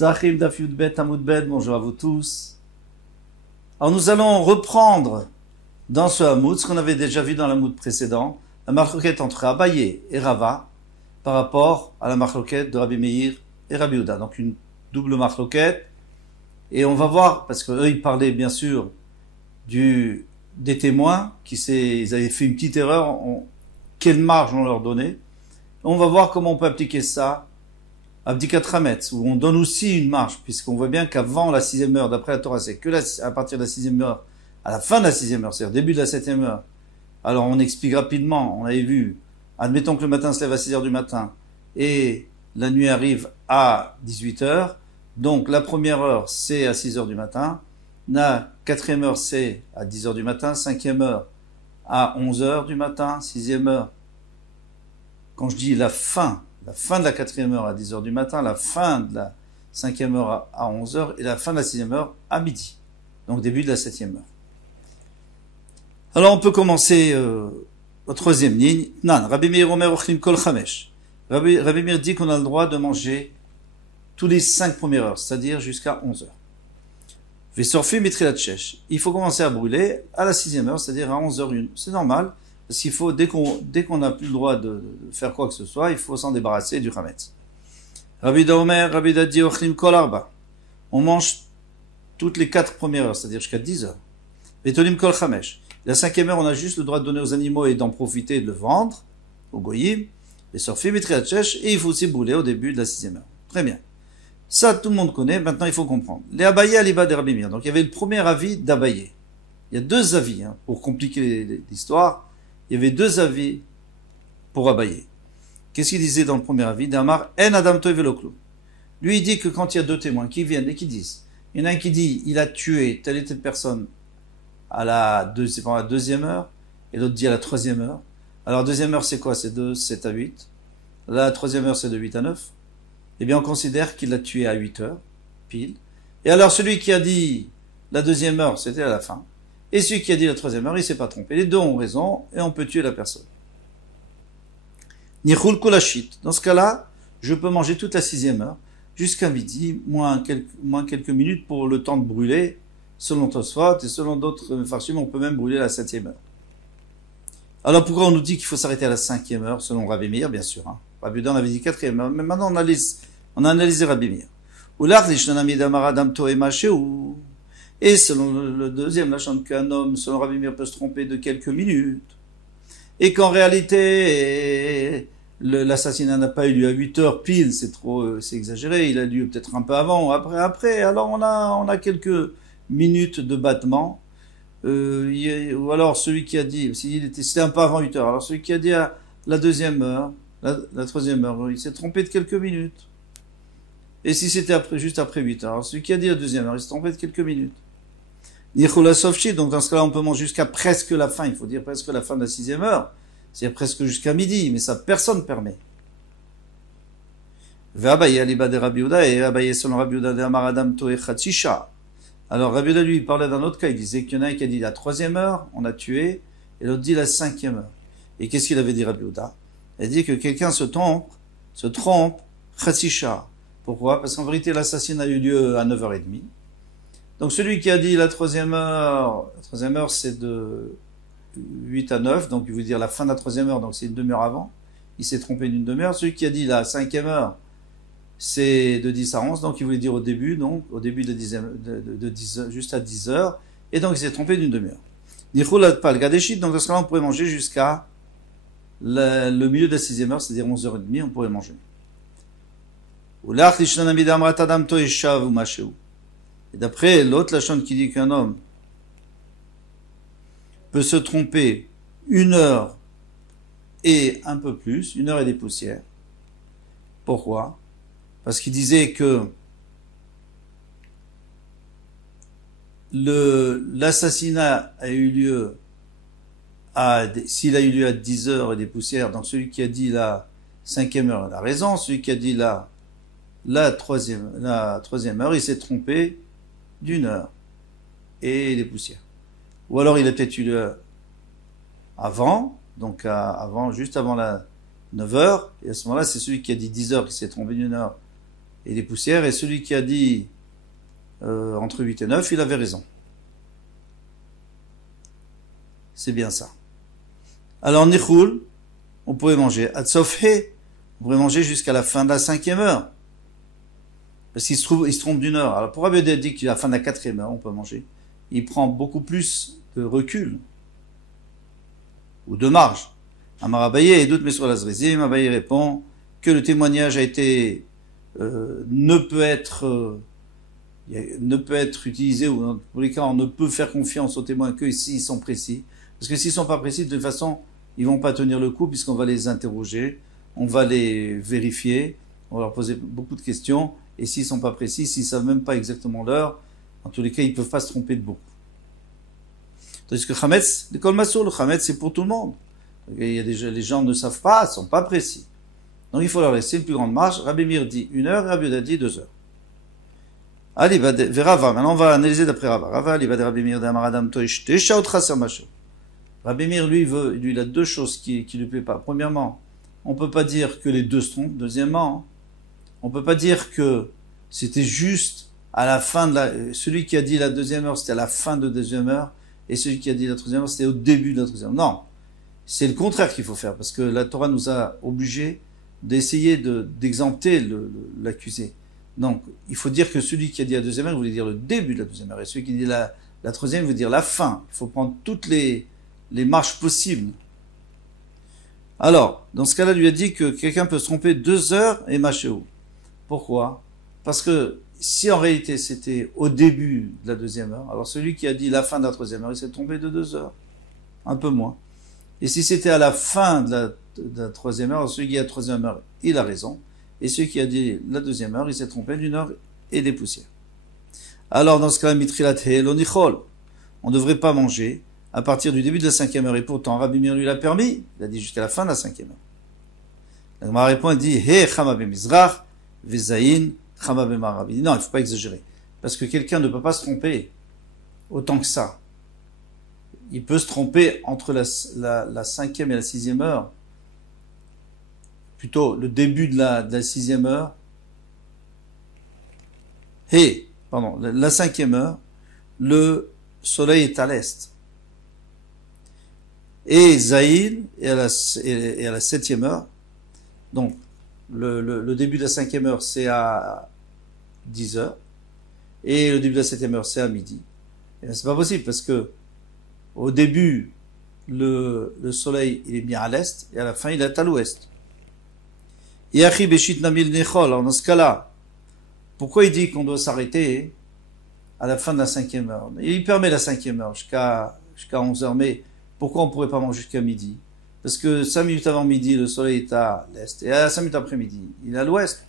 Zachim Daf Yudbet Amud Bet, bonjour à vous tous. Alors nous allons reprendre dans ce Hamoud, ce qu'on avait déjà vu dans l'Hamoud précédent, la marloquette entre Abaye et Rava par rapport à la marloquette de Rabbi Meir et Rabbi Yehuda. Donc une double marloquette. Et on va voir, parce qu'eux ils parlaient bien sûr des témoins, ils avaient fait une petite erreur, quelle marge on leur donnait. On va voir comment on peut appliquer ça à Bdikat Hametz, où on donne aussi une marge, puisqu'on voit bien qu'avant la 6e heure, d'après la Torah, c'est que à partir de la 6e heure, à la fin de la 6e heure, c'est-à-dire début de la 7e heure. Alors on explique rapidement, on avait vu, admettons que le matin se lève à 6 heures du matin, et la nuit arrive à 18 heures, donc la première heure c'est à 6 heures du matin, la 4e heure c'est à 10 heures du matin, 5e heure à 11 heures du matin, 6e heure, quand je dis la fin de la 4e heure à 10 heures du matin, la fin de la 5e heure à 11 heures et la fin de la 6e heure à midi. Donc début de la 7e heure. Alors on peut commencer au troisième ligne. Nan, Rabbi Meir Omer Ochlim Kol Chamesh. Rabbi Meir dit qu'on a le droit de manger tous les 5 premières heures, c'est-à-dire jusqu'à 11 heures. Vesorfi Mitrilat Shesh. Il faut commencer à brûler à la 6e heure, c'est-à-dire à 11 heures 1. C'est normal. Parce qu'il faut, dès qu'on n'a plus le droit de faire quoi que ce soit, il faut s'en débarrasser du Hametz. Rabbi Omer, Rabbi Dadi, Ochlim Kol Arba. On mange toutes les 4 premières heures, c'est-à-dire jusqu'à 10 heures. Vetolim Kol Chamesh. La 5e heure, on a juste le droit de donner aux animaux et d'en profiter et de le vendre, au Goyim. Et Sorfi Mitriat Shesh, et il faut aussi brûler au début de la 6e heure. Très bien. Ça, tout le monde connaît, maintenant il faut comprendre. Les Abaye Aliba de Rabbi Meir. Donc il y avait le premier avis d'Abaye. Il y a 2 avis, pour compliquer l'histoire. Il y avait 2 avis pour Abaye. Qu'est-ce qu'il disait dans le premier avis? D'Amar, En Adam Toy Veloklu. Lui, il dit que quand il y a 2 témoins qui viennent et qui disent, il y en a un qui dit, il a tué telle et telle personne à la 2e heure, et l'autre dit à la 3e heure. Alors, 2e heure, c'est quoi? C'est de 7 à 8. La 3e heure, c'est de 8 à 9. Eh bien, on considère qu'il l'a tué à 8 heures, pile. Et alors, celui qui a dit la 2e heure, c'était à la fin. Et celui qui a dit la 3e heure, il s'est pas trompé. Les 2 ont raison, et on peut tuer la personne. Nichul kulashit. Dans ce cas-là, je peux manger toute la 6e heure, jusqu'à midi, moins quelques minutes pour le temps de brûler, selon Tosfot, et selon d'autres farshim, on peut même brûler la 7e heure. Alors pourquoi on nous dit qu'il faut s'arrêter à la 5e heure, selon Rabbi Meir, bien sûr, Rabbi Yehuda, on avait dit 4e heure, mais maintenant on a analysé Rabbi Meir. Et selon le deuxième, la chante qu'un homme, selon Rabbi Meir, peut se tromper de quelques minutes. Et qu'en réalité, l'assassinat n'a pas eu lieu à 8 heures pile, c'est exagéré, il a lieu peut-être un peu avant ou après. Alors on a quelques minutes de battement. Ou alors celui qui a dit, c'était un peu avant 8 heures, alors celui qui a dit à la 2e heure, la 3e heure, il s'est trompé de quelques minutes. Et si c'était juste après 8 heures, alors celui qui a dit la 2e heure, il s'est trompé de quelques minutes. Donc dans ce cas-là, on peut manger jusqu'à presque la fin, il faut dire presque la fin de la 6e heure, c'est-à-dire presque jusqu'à midi, mais ça personne permet. Abaye aliba de Rabbi Yehuda, et Abaye selon Rabbi Yehuda de Amar Adam Toé Chatzisha. Alors Rabbi Yehuda lui il parlait d'un autre cas, il disait qu'il y en a un qui a dit la 3e heure, on a tué, et l'autre dit la 5e heure. Et qu'est-ce qu'il avait dit Rabbi Yehuda? Il a dit que quelqu'un se trompe, Chatzisha. Pourquoi? Parce qu'en vérité l'assassinat a eu lieu à 9h30. Donc celui qui a dit la 3e heure c'est de 8 à 9, donc il veut dire la fin de la 3e heure, donc c'est une demi-heure avant, il s'est trompé d'une demi-heure. Celui qui a dit la 5e heure, c'est de 10 à 11, donc il voulait dire au début de 10, juste à 10 heures, et donc il s'est trompé d'une demi-heure. Donc dans ce cas-là, on pourrait manger jusqu'à le milieu de la 6e heure, c'est-à-dire 11h30, on pourrait manger. Et d'après l'autre lachon qui dit qu'un homme peut se tromper 1 heure et un peu plus, 1 heure et des poussières. Pourquoi? Parce qu'il disait que l'assassinat a eu lieu s'il a eu lieu à 10 heures et des poussières, donc celui qui a dit la 5e heure a raison, celui qui a dit la 3e heure, il s'est trompé d'1 heure et des poussières. Ou alors il a peut-être eu lieu avant, donc juste avant la 9 heures, et à ce moment-là, c'est celui qui a dit 10 heures qui s'est trompé d'1 heure et des poussières, et celui qui a dit entre 8 et 9, il avait raison. C'est bien ça. Alors, Nichoul, on pouvait manger. Atzofhe, on pourrait manger jusqu'à la fin de la 5e heure. Parce qu'il se trompe d'une heure. Alors, pour Rabbi Yehuda dit qu'à la fin de la 4e heure, on peut manger. Il prend beaucoup plus de recul. Ou de marge. Amar Abaye et d'autres Mesur Lazrizim, Abaye répond que le témoignage a été, ne peut être utilisé, ou dans tous les cas, on ne peut faire confiance aux témoins que s'ils sont précis. Parce que s'ils sont pas précis, de toute façon, ils vont pas tenir le coup, puisqu'on va les interroger, on va les vérifier, on va leur poser beaucoup de questions, et s'ils sont pas précis, s'ils savent même pas exactement l'heure, en tous les cas, ils peuvent pas se tromper de beaucoup. Tandis que Chametz, le Kol Masour, le Chametz, c'est pour tout le monde. Il y a les gens ne savent pas, sont pas précis. Donc il faut leur laisser une plus grande marge. Rabbi Meir dit 1 heure, Rabbi Yehuda dit 2 heures. Allez, Rava, maintenant on va analyser d'après Rava. Rava, il va de Rabbi Meir d'Amar Adam Toish, Teshaot Chaser Masho. Rabbi Meir, lui, il a deux choses qui lui plaît pas. Premièrement, on peut pas dire que les deux se trompent. Deuxièmement, on peut pas dire que c'était juste à la fin de celui qui a dit la 2e heure, c'était à la fin de la 2e heure, et celui qui a dit la 3e heure, c'était au début de la 3e heure. Non. C'est le contraire qu'il faut faire, parce que la Torah nous a obligés d'essayer d'exempter l'accusé. Donc, il faut dire que celui qui a dit la 2e heure, il voulait dire le début de la 2e heure, et celui qui dit la 3e, il veut dire la fin. Il faut prendre toutes les marches possibles. Alors, dans ce cas-là, lui a dit que quelqu'un peut se tromper 2 heures et machéo. Pourquoi? Parce que si en réalité c'était au début de la 2e heure, alors celui qui a dit la fin de la 3e heure, il s'est trompé de 2 heures. Un peu moins. Et si c'était à la fin de la 3e heure, celui qui a la 3e heure, il a raison. Et celui qui a dit la 2e heure, il s'est trompé d'1 heure et des poussières. Alors, dans ce cas-là, mitrilat l'onichol, on ne devrait pas manger à partir du début de la 5e heure. Et pourtant, Rabbi Meir lui l'a permis. Il a dit jusqu'à la fin de la 5e heure. La Gemara répond, il dit, He chama b'mizrach, vezayin, chama b'marav. Il dit, non, il ne faut pas exagérer. Parce que quelqu'un ne peut pas se tromper autant que ça. Il peut se tromper entre la 5e et la 6e heure. Plutôt, le début de la 6e heure. La 5e heure, le soleil est à l'est. Et Zaïl est à la 7e heure. Donc, le début de la 5e heure, c'est à 10 heures. Et le début de la 7e heure, c'est à midi. Et là, c'est pas possible parce que au début, le soleil, il est bien à l'est, et à la fin, il est à l'ouest. Yachi Beshit Namil Nechol. Alors, dans ce cas-là, pourquoi il dit qu'on doit s'arrêter à la fin de la 5e heure? Il permet la 5e heure jusqu'à 11 heures, mais pourquoi on ne pourrait pas manger jusqu'à midi? Parce que 5 minutes avant midi, le soleil est à l'est, et à 5 minutes après midi, il est à l'ouest.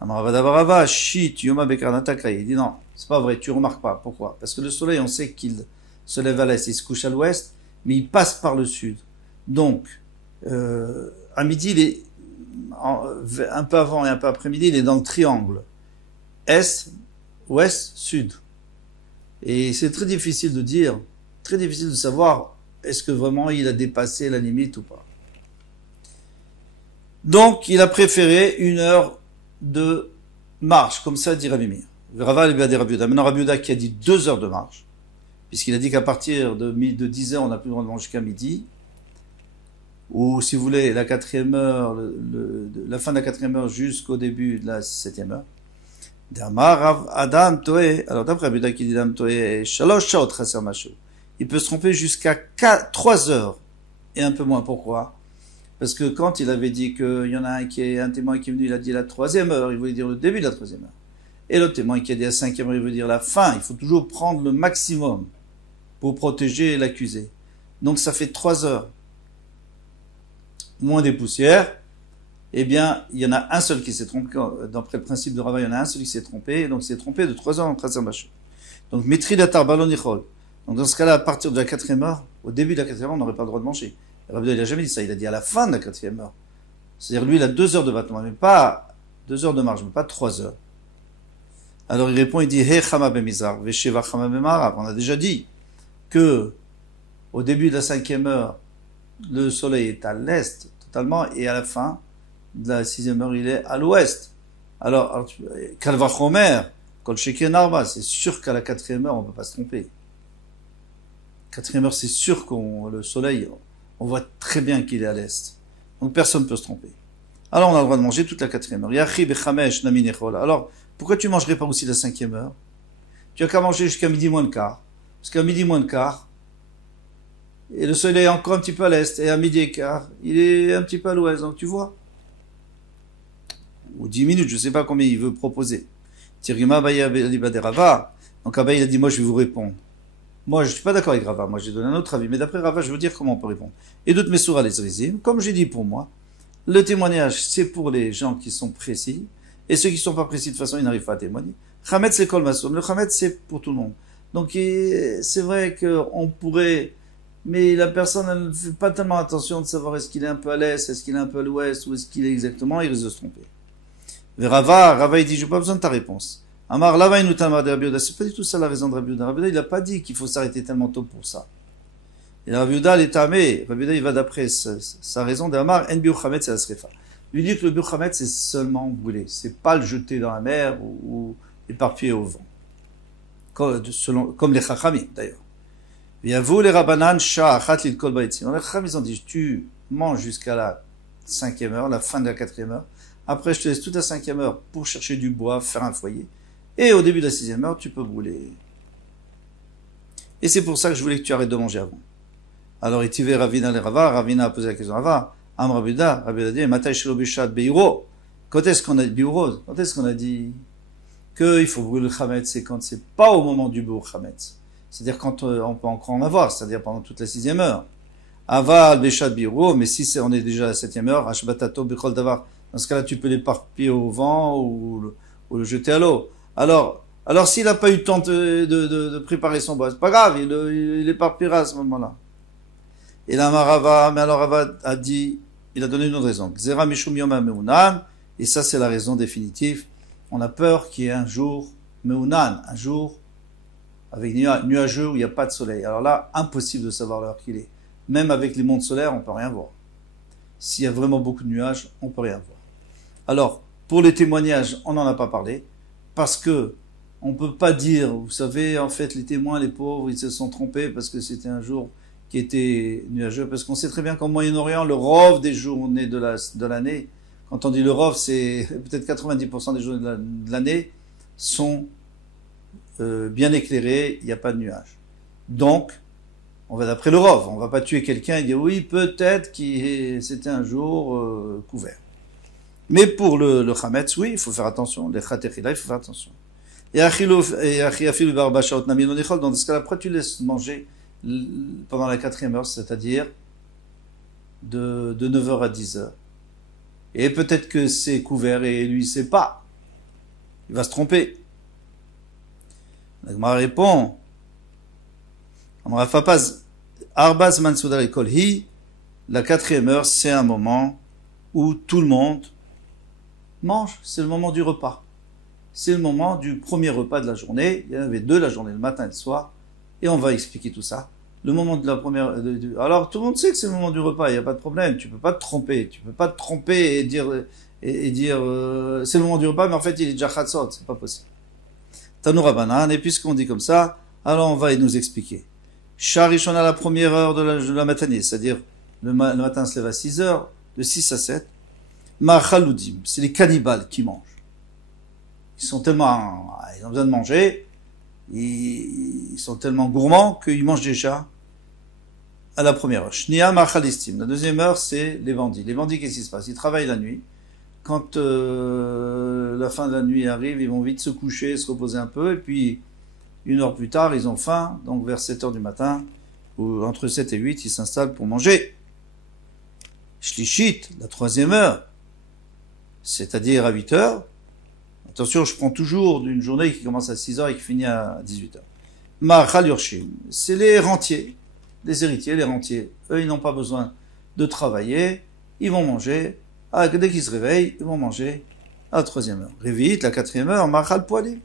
Amaravadavarava, Shit, Yoma Bekarnataka. Il dit non, c'est pas vrai, tu remarques pas. Pourquoi? Parce que le soleil, on sait qu'il se lève à l'est, il se couche à l'ouest, mais il passe par le sud. Donc, à midi, il est un peu avant et un peu après midi, il est dans le triangle. Est, ouest, sud. Et c'est très difficile de dire, très difficile de savoir est-ce que vraiment il a dépassé la limite ou pas. Donc, il a préféré 1 heure de marche, comme ça dit Rabbi Meir. Rava lui a dit Rabbi Yehuda. Maintenant, Rabbi Yehuda qui a dit 2 heures de marche, puisqu'il a dit qu'à partir de 10 heures, on n'a plus le droit de manger qu'à midi. Ou, si vous voulez, la 4e heure, la fin de la 4e heure jusqu'au début de la 7e heure. D'Amar Adam Toé. Alors, d'après Rabbi Yehuda qui dit Adam Toé, Shalosh Shaot Chaser Masho. Il peut se tromper jusqu'à 3 heures. Et un peu moins. Pourquoi? Parce que quand il avait dit qu'il y en a un témoin qui est venu, il a dit la 3e heure, il voulait dire le début de la 3e heure. Et l'autre témoin qui a dit la 5e heure, il veut dire la fin. Il faut toujours prendre le maximum pour protéger l'accusé. Donc ça fait 3 heures. Moins des poussières. Eh bien, il y en a un seul qui s'est trompé. D'après le principe de Rava, il y en a un seul qui s'est trompé. Et donc il s'est trompé de 3 heures en Chaser Masho. Donc, Mitri Datar Balon Nichol. Donc dans ce cas-là, à partir de la 4e heure, au début de la 4e heure, on n'aurait pas le droit de manger. Rabbi Yehuda, il n'a jamais dit ça, il a dit à la fin de la 4e heure. C'est-à-dire, lui, il a 2 heures de battement, mais pas 2 heures de marge, mais pas 3 heures. Alors il répond, il dit, He chama bemizar, vesheva chama bemarav. On a déjà dit que, au début de la 5e heure, le soleil est à l'est, totalement, et à la fin de la 6e heure, il est à l'ouest. Alors Kalvachomer, Kol Sheken Arba, c'est sûr qu'à la 4e heure, on ne peut pas se tromper. 4e heure, c'est sûr qu'on le soleil, on voit très bien qu'il est à l'est. Donc personne ne peut se tromper. Alors on a le droit de manger toute la 4e heure. Yachi bechamesh namin echol. Alors, pourquoi tu mangerais pas aussi la 5e heure? Tu as qu'à manger jusqu'à midi moins le quart. Parce qu'à midi moins le quart, et le soleil est encore un petit peu à l'est, et à midi et quart, il est un petit peu à l'ouest, donc tu vois. Ou 10 minutes, je ne sais pas combien il veut proposer. Tirgima Abaye de Rava. Donc Abaye, il a dit, moi je vais vous répondre. Moi je ne suis pas d'accord avec Rava, moi j'ai donné un autre avis, mais d'après Rava, je vais vous dire comment on peut répondre. Et d'autres Messoura les Rizim, comme j'ai dit pour moi, le témoignage, c'est pour les gens qui sont précis, et ceux qui ne sont pas précis, de toute façon, ils n'arrivent pas à témoigner. Khamet, c'est Kol Masoum. Le Khamet, c'est pour tout le monde. Donc, c'est vrai qu'on pourrait, mais la personne, elle ne fait pas tellement attention de savoir est-ce qu'il est un peu à l'est, est-ce qu'il est un peu à l'ouest, où est-ce qu'il est exactement, il risque de se tromper. Mais Rava, il dit, j'ai pas besoin de ta réponse. Amar, Lava, il nous t'a de Rabbi Yehuda. C'est pas du tout ça la raison de Rabbi Yehuda. Rabbi Yehuda, il n'a pas dit qu'il faut s'arrêter tellement tôt pour ça. Et Rabbi Yehuda, il est tamé. Rabbi Yehuda, il va d'après sa raison de Amar, En Biur Khamet, c'est la Srefa. Il dit que le Biur Khamet, c'est seulement brûler. C'est pas le jeter dans la mer ou éparpillé au vent. Comme les Chachamim, d'ailleurs. Il y a vous, les Rabbanan, Sha'achat lil kol baitzim. Les Chachamim, ils ont dit, tu manges jusqu'à la 5e heure, la fin de la 4e heure. Après, je te laisse toute la 5e heure pour chercher du bois, faire un foyer. Et au début de la 6e heure, tu peux brûler. Et c'est pour ça que je voulais que tu arrêtes de manger avant. Alors, Itive Ravina le Rava, Ravina a posé la question à Rava, Am Rabida, Rabida dit, Matai Shelo Bishat Beiro. Quand est-ce qu'on a dit Beiro? Quand est-ce qu'on a dit qu'il faut brûler le Chametz? C'est quand c'est pas au moment du Beiro Chametz. C'est-à-dire quand on peut encore en avoir, c'est-à-dire pendant toute la 6e heure. Aval Bishat Beiro, mais si on est déjà à la 7e heure, Ashbatato Bechol Davar. Dans ce cas-là, tu peux l'éparpiller au vent ou le jeter à l'eau. Alors s'il n'a pas eu le temps de préparer son bois, c'est pas grave, il éparpillera à ce moment-là. Et là, Rava a dit, il a donné une autre raison. Xera Mishum Yom Meunan, et ça c'est la raison définitive. On a peur qu'il y ait un jour Meunan, un jour avec nuageux où il n'y a pas de soleil. Alors là, impossible de savoir l'heure qu'il est. Même avec les mondes solaires, on peut rien voir. S'il y a vraiment beaucoup de nuages, on peut rien voir. Alors, pour les témoignages, on n'en a pas parlé, parce que on peut pas dire, vous savez, en fait, les témoins, les pauvres, ils se sont trompés parce que c'était un jour qui était nuageux, parce qu'on sait très bien qu'au Moyen-Orient, le rov des journées de l'année, quand on dit le rov, c'est peut-être 90% des journées de l'année, sont bien éclairées, il n'y a pas de nuages. Donc, on va d'après le rov, on va pas tuer quelqu'un et dire oui, peut-être que c'était un jour couvert. Mais pour le Chametz, oui, il faut faire attention. Les Chatechila, il faut faire attention. Et Achiafilu Barba Shaot Nami non Echol, dans ce cas-là, après tu laisses manger pendant la 4e heure, c'est-à-dire de 9h à 10h. Et peut-être que c'est couvert et lui, il sait pas. Il va se tromper. La Gemara répond, Arbaz Mansoudar Ekol Hi, la 4e heure, c'est un moment où tout le monde mange, c'est le moment du repas. C'est le moment du premier repas de la journée. Il y en avait 2 la journée, le matin et le soir. Et on va expliquer tout ça. Le moment de la première... alors tout le monde sait que c'est le moment du repas, il n'y a pas de problème. Tu peux pas te tromper. Tu peux pas te tromper et dire c'est le moment du repas, mais en fait il est déjà chatzot. C'est pas possible. Tanoura Banan, et puisqu'on dit comme ça, alors on va nous expliquer. Charishon à la première heure de la matinée, c'est-à-dire le matin se lève à 6 heures, de 6 à 7. Machaloudim, c'est les cannibales qui mangent. Ils ont besoin de manger, ils sont tellement gourmands qu'ils mangent déjà à la première heure. Shnia Machalistim, la deuxième heure, c'est les bandits. Les bandits, qu'est-ce qui se passe? Ils travaillent la nuit. Quand la fin de la nuit arrive, ils vont vite se coucher, se reposer un peu, et puis 1 heure plus tard, ils ont faim, donc vers 7 heures du matin, ou entre 7 et 8, ils s'installent pour manger. Shlishit, la 3e heure, c'est-à-dire à 8 heures. Attention, je prends toujours d'une journée qui commence à 6 heures et qui finit à 18 heures. Ma'achal Yorshim, c'est les rentiers, les héritiers, les rentiers. Eux, ils n'ont pas besoin de travailler, ils vont manger. Dès qu'ils se réveillent, ils vont manger à la 3e heure. Révite, la 4e heure, Ma'achal Poalim.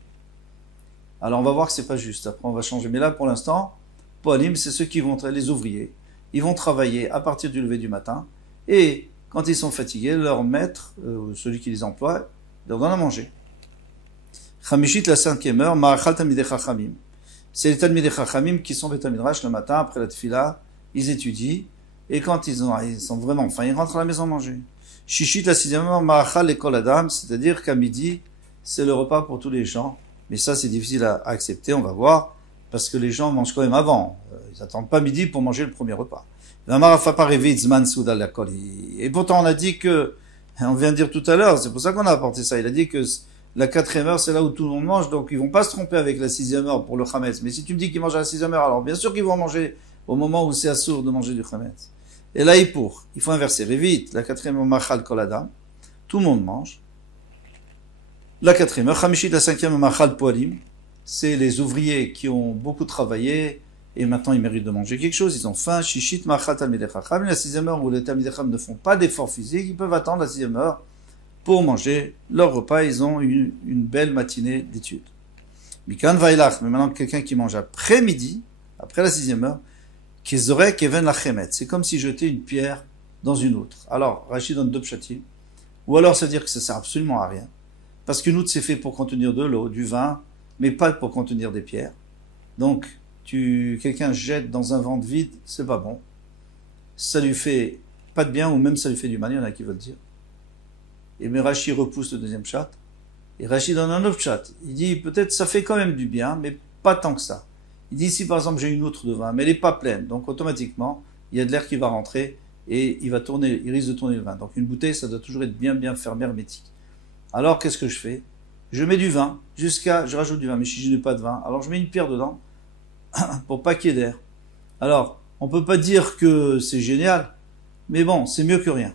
Alors on va voir que c'est pas juste, après on va changer. Mais là, pour l'instant, Poalim, c'est ceux qui vont être les ouvriers. Ils vont travailler à partir du lever du matin. Et quand ils sont fatigués, leur maître, celui qui les emploie, il leur donne à manger. Chamishit, la cinquième heure, Ma'achal Talmidei Chachamim. C'est les Talmidei Chachamim qui sont Beit Midrash le matin, après la tefila, ils étudient, et quand ils sont vraiment faim, ils rentrent à la maison manger. Shishit, la sixième heure, Ma'achal Lekol Adam, c'est-à-dire qu'à midi, c'est le repas pour tous les gens. Mais ça, c'est difficile à accepter, on va voir, parce que les gens mangent quand même avant. Ils n'attendent pas midi pour manger le premier repas. Et pourtant, on a dit que, on vient de dire tout à l'heure, c'est pour ça qu'on a apporté ça, il a dit que la quatrième heure, c'est là où tout le monde mange, donc ils vont pas se tromper avec la sixième heure pour le chametz. Mais si tu me dis qu'ils mangent à la sixième heure, alors bien sûr qu'ils vont manger au moment où c'est assourd de manger du chametz. Et là, il faut inverser. Vite, la quatrième heure, machal kol adam, tout le monde mange. La quatrième heure, chamishit, la cinquième heure, machal poalim, c'est les ouvriers qui ont beaucoup travaillé, et maintenant ils méritent de manger quelque chose, ils ont faim. Shishit, machal talmidei chacham, la sixième heure où les talmidei chacham ne font pas d'efforts physiques, ils peuvent attendre la sixième heure pour manger leur repas, ils ont une belle matinée d'études. Mikan vailach, mais maintenant quelqu'un qui mange après midi, après la sixième heure, kezorek keven lachemet, c'est comme si jeter une pierre dans une autre. Alors, Rachid donne deux pshatim, ou alors ça veut dire que ça sert absolument à rien, parce qu'une outre c'est fait pour contenir de l'eau, du vin, mais pas pour contenir des pierres. Donc, quelqu'un jette dans un ventre vide, c'est pas bon. Ça lui fait pas de bien, ou même ça lui fait du mal, il y en a qui veulent dire. Et mais Rashi repousse le deuxième chat. Et Rashi donne un autre chat. Il dit, peut-être ça fait quand même du bien, mais pas tant que ça. Il dit, si par exemple j'ai une outre de vin, mais elle n'est pas pleine, donc automatiquement, il y a de l'air qui va rentrer, et il risque de tourner le vin. Donc une bouteille, ça doit toujours être bien fermé, hermétique. Alors qu'est-ce que je fais? Je mets du vin, je rajoute du vin, mais si je n'ai pas de vin, alors je mets une pierre dedans, pour pas qu'il y ait d'air. Alors, on peut pas dire que c'est génial, mais bon, c'est mieux que rien.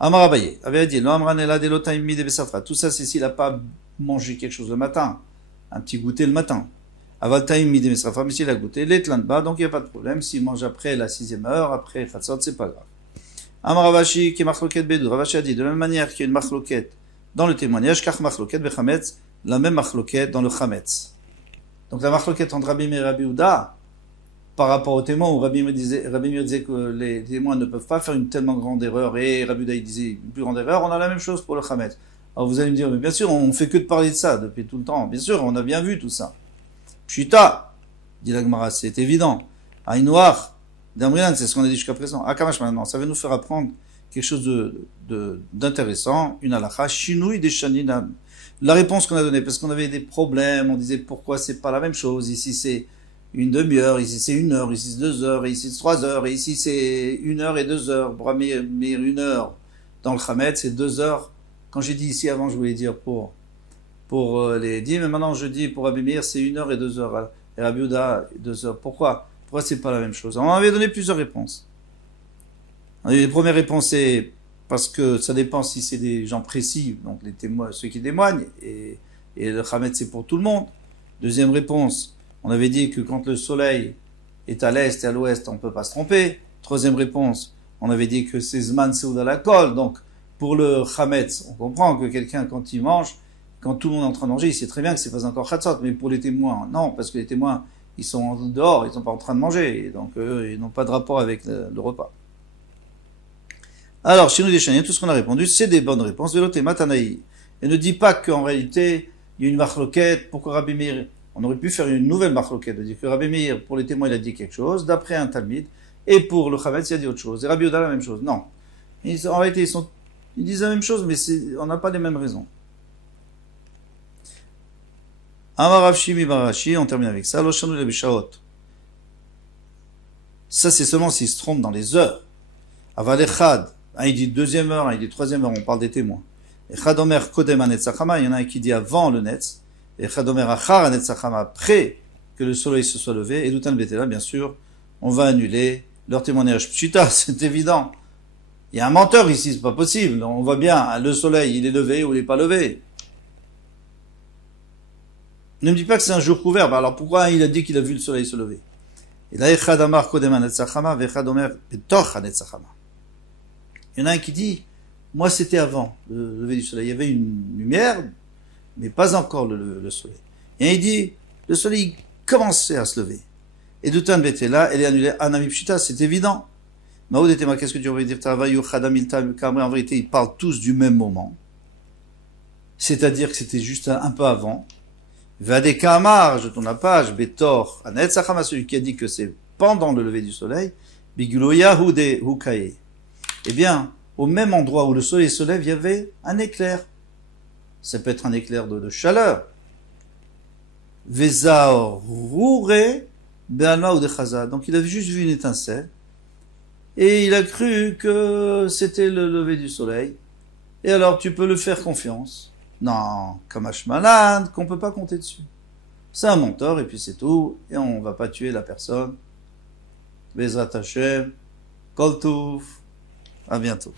Amar Abaye avait dit, tout ça c'est s'il n'a pas mangé quelque chose le matin, un petit goûter le matin. Avaltaim midi besafra, mais s'il a goûté, l'etlanba, donc il n'y a pas de problème, s'il mange après la sixième heure, après Chatzot, c'est pas grave. Amar Ravashi, qui est machloket bedou, Ravashi a dit, de la même manière qu'il y a une machloket dans le témoignage, kach machloket bechametz, la même machloket dans le chametz. Donc la machloket entre Rabbi Meir et Rabbi Yehuda, par rapport aux témoins où Rabbi Meir disait que les témoins ne peuvent pas faire une tellement grande erreur et Rabbi Yehuda disait une plus grande erreur, on a la même chose pour le chametz. Alors vous allez me dire, mais bien sûr, on fait que de parler de ça depuis tout le temps. Bien sûr, on a bien vu tout ça. Pshita, dit la Gemara, c'est évident. Aïnoar, d'Amrian, c'est ce qu'on a dit jusqu'à présent. Akamash maintenant, ça va nous faire apprendre quelque chose d'intéressant, une halakha, shinouï des shaninam. La réponse qu'on a donnée, parce qu'on avait des problèmes, on disait pourquoi c'est pas la même chose, ici c'est une demi-heure, ici c'est 1 heure, ici c'est 2 heures, ici c'est 3 heures, et ici c'est 1 heure et 2 heures. Pour amener 1 heure dans le Khamet, c'est 2 heures. Quand j'ai dit ici avant, je voulais dire pour les 10, mais maintenant je dis pour Rabbi Meir, c'est 1 heure et 2 heures. Et Rabbi Yehuda, 2 heures. Pourquoi c'est pas la même chose? On avait donné plusieurs réponses. La première réponse, c'est parce que ça dépend si c'est des gens précis, donc les témoins, ceux qui témoignent, et le Khamet c'est pour tout le monde. Deuxième réponse, on avait dit que quand le soleil est à l'est et à l'ouest, on ne peut pas se tromper. Troisième réponse, on avait dit que c'est Zman Seuda la Kol, donc pour le Chametz, on comprend que quelqu'un, quand il mange, quand tout le monde est en train de manger, il sait très bien que c'est pas encore Chatzot, mais pour les témoins, non, parce que les témoins, ils sont dehors, ils sont pas en train de manger, et donc eux, ils n'ont pas de rapport avec le repas. Alors, chez nous des Chaniens, tout ce qu'on a répondu, c'est des bonnes réponses. Véloté Matanaï. Et ne dit pas qu'en réalité, il y a une marloquette, pourquoi Rabbi Meir, on aurait pu faire une nouvelle marloquette, de dire que Rabbi Meir, pour les témoins, il a dit quelque chose, d'après un Talmid, et pour le Chametz, il a dit autre chose. Et Rabbi Yehuda, la même chose. Non. En réalité, ils disent la même chose, mais on n'a pas les mêmes raisons. Amar Rav Shimi bar Rashi, on termine avec ça. Loshanu le Bishaot. Ça, c'est seulement s'ils se trompent dans les heures. Aval Echad. Un, il dit deuxième heure, un, il dit troisième heure, on parle des témoins. Echad Omer Kodem Anetzachama, il y en a un qui dit avant le Netz. Echad Omer Achar Anetzachama, après que le soleil se soit levé. Et Doutan Betela, bien sûr, on va annuler leur témoignage. Pshita, c'est évident. Il y a un menteur ici, c'est pas possible. On voit bien, le soleil, il est levé ou il n'est pas levé. Ne me dis pas que c'est un jour couvert. Alors pourquoi il a dit qu'il a vu le soleil se lever? Et là, Echad Amar Kodem Anetzachama, Vechad Omer Betoch Anetzachama. Il y en a un qui dit, moi c'était avant le lever du soleil. Il y avait une lumière, mais pas encore le soleil. Et il dit, le soleil commençait à se lever. Et Doutan Betela, elle est annulée. Anami Pshita, c'est évident. Maoud et Tema, qu'est-ce que tu aurais dire? En vérité, ils parlent tous du même moment. c'est-à-dire que c'était juste un peu avant. Vadekamar, je tourne la page, Betor, Anetzachama, celui qui a dit que c'est pendant le lever du soleil, Biguloya Hude Hukae. Eh bien, au même endroit où le soleil se lève, il y avait un éclair. Ça peut être un éclair de chaleur. Vezaor Roure Be'alma ou de Chaza. Donc il a juste vu une étincelle. Et il a cru que c'était le lever du soleil. Et alors tu peux le faire confiance. Non, comme Ashmalan, qu'on peut pas compter dessus. C'est un menteur et puis c'est tout. Et on va pas tuer la personne. Bezrat Hashem. Kol Touf. À bientôt.